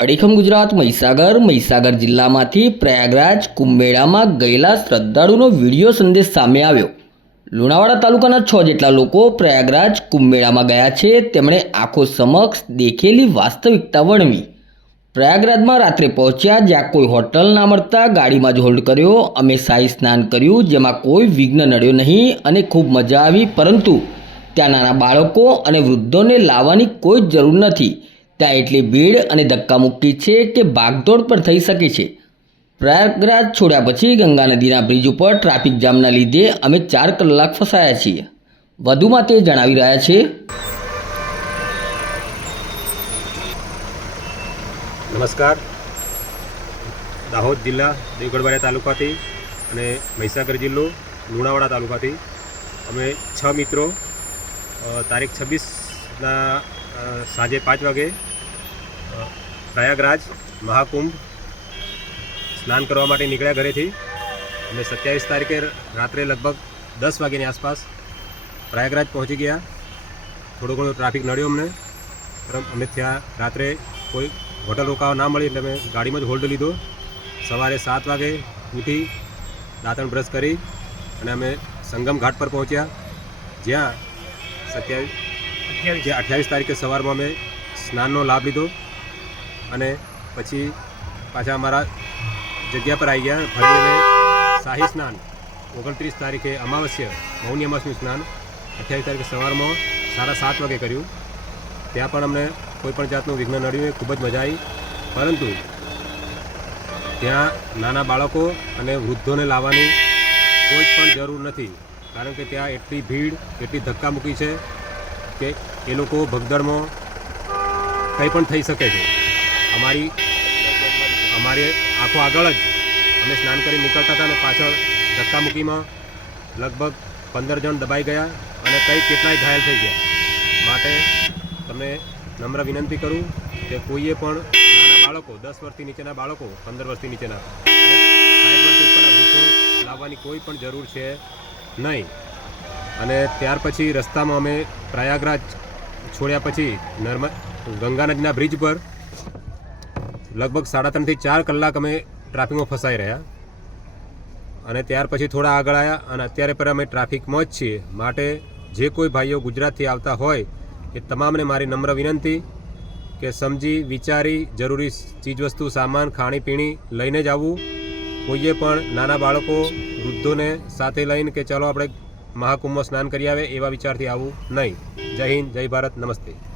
અડીખમ ગુજરાત, મહીસાગર મહીસાગર જિલ્લામાંથી પ્રયાગરાજ, કુંભમેળામાં ગયેલા શ્રદ્ધાળુનો વીડિયો સંદેશ સામે આવ્યો. લુણાવાડા તાલુકાના છ જેટલા લોકો પ્રયાગરાજ, કુંભમેળામાં ગયા છે. તેમણે આંખો સમક્ષ દેખેલી વાસ્તવિકતા વર્ણવી. પ્રયાગરાજમાં રાત્રે પહોંચ્યા જ્યાં કોઈ હોટલ ના મળતા ગાડીમાં જ હોલ્ડ કર્યો. અમે શાહી સ્નાન કર્યું, જેમાં કોઈ વિઘ્ન નડ્યો નહીં અને ખૂબ મજા આવી. પરંતુ ત્યાં નાના બાળકો અને વૃદ્ધોને લાવવાની કોઈ જરૂર નથી. ત્યાં એટલી ભીડ અને ધક્કામુક્કી છે કે ભાગદોડ પણ થઈ શકે છે. પ્રયાગરાજ છોડ્યા પછી ગંગા નદીના બ્રિજ ઉપર ટ્રાફિક જામના લીધે અમે ચાર કલાક ફસાયા છીએ. વધુમાં તે જણાવી રહ્યા છે. નમસ્કાર. દાહોદ જિલ્લા દેવગઢબારિયા તાલુકાથી અને મહીસાગર જિલ્લો લુણાવાડા તાલુકાથી અમે છ મિત્રો તારીખ છવ્વીસના સાંજે પાંચ વાગે પ્રયાગરાજ, મહાકુંભ, સ્નાન કરવા માટે નીકળ્યા ઘરેથી. અમે સત્યાવીસ તારીખે રાત્રે લગભગ દસ વાગ્યાની આસપાસ પ્રયાગરાજ પહોંચી ગયા. થોડો ઘણો ટ્રાફિક નડ્યો અમને. અમે ત્યાં રાત્રે કોઈ હોટલ રોકાવા ના મળી એટલે અમે ગાડીમાં જ હોલ્ડ લીધો. સવારે સાત વાગે ઉઠી દાંતણ બ્રશ કરી અને અમે સંગમ ઘાટ પર પહોંચ્યા. જ્યાં સત્યાવીસ અઠ્યાવીસ તારીખે સવારમાં અમે સ્નાનનો લાભ લીધો. અને પછી પાછા અમારા જગ્યા પર આવી ગયા ફરી શાહી સ્નાન. ઓગણત્રીસ તારીખે અમાવસ્ય, મૌની અમાસનું સ્નાન. અઠ્યાવીસ તારીખે સવારમાં સાડા સાત વાગે કર્યું. ત્યાં પણ અમને કોઈ પણ જાતનું વિઘ્ન નડ્યું એ ખૂબ જ મજા આવી. પરંતુ ત્યાં નાના બાળકો અને વૃદ્ધોને લાવવાની કોઈ પણ જરૂર નથી. કારણ કે ત્યાં એટલી ભીડ, એટલી ધક્કા મૂકી છે કે એ લોકો ભગદડમાં કંઈ પણ થઈ શકે છે. અમારી અમારે આંખો આગળ જ અમે સ્નાન કરી નીકળતા હતા અને પાછળ ધક્કામુક્કીમાં લગભગ પંદર જણ દબાઈ ગયા અને કંઈ કેટલાય ઘાયલ થઈ ગયા. માટે તમને નમ્ર વિનંતી કરું કે કોઈએ પણ નાના બાળકો, દસ વર્ષથી નીચેના બાળકો, પંદર વર્ષથી નીચેના સાઠ વર્ષથી ઉપરના વૃક્ષો લાવવાની કોઈ પણ જરૂર છે નહીં. અને ત્યાર પછી રસ્તામાં અમે પ્રયાગરાજ છોડ્યા પછી નર્મ ગંગા નદીના બ્રિજ પર લગભગ સાડા ત્રણથી ચાર કલાક અમે ટ્રાફિકમાં ફસાઈ રહ્યા. અને ત્યાર પછી થોડા આગળ આવ્યા અને અત્યારે પર અમે ટ્રાફિકમાં જ છીએ. માટે જે કોઈ ભાઈઓ ગુજરાતથી આવતા હોય, એ તમામને મારી નમ્ર વિનંતી કે સમજી, વિચારી, જરૂરી ચીજવસ્તુ, સામાન, ખાણીપીણી લઈને જ આવવું. કોઈએ પણ નાના બાળકો, વૃદ્ધોને સાથે લઈને કે ચાલો આપણે મહાકુંભમાં સ્નાન કરી આવે એવા વિચારથી આવવું નહીં. જય હિન્દ, જય ભારત, નમસ્તે.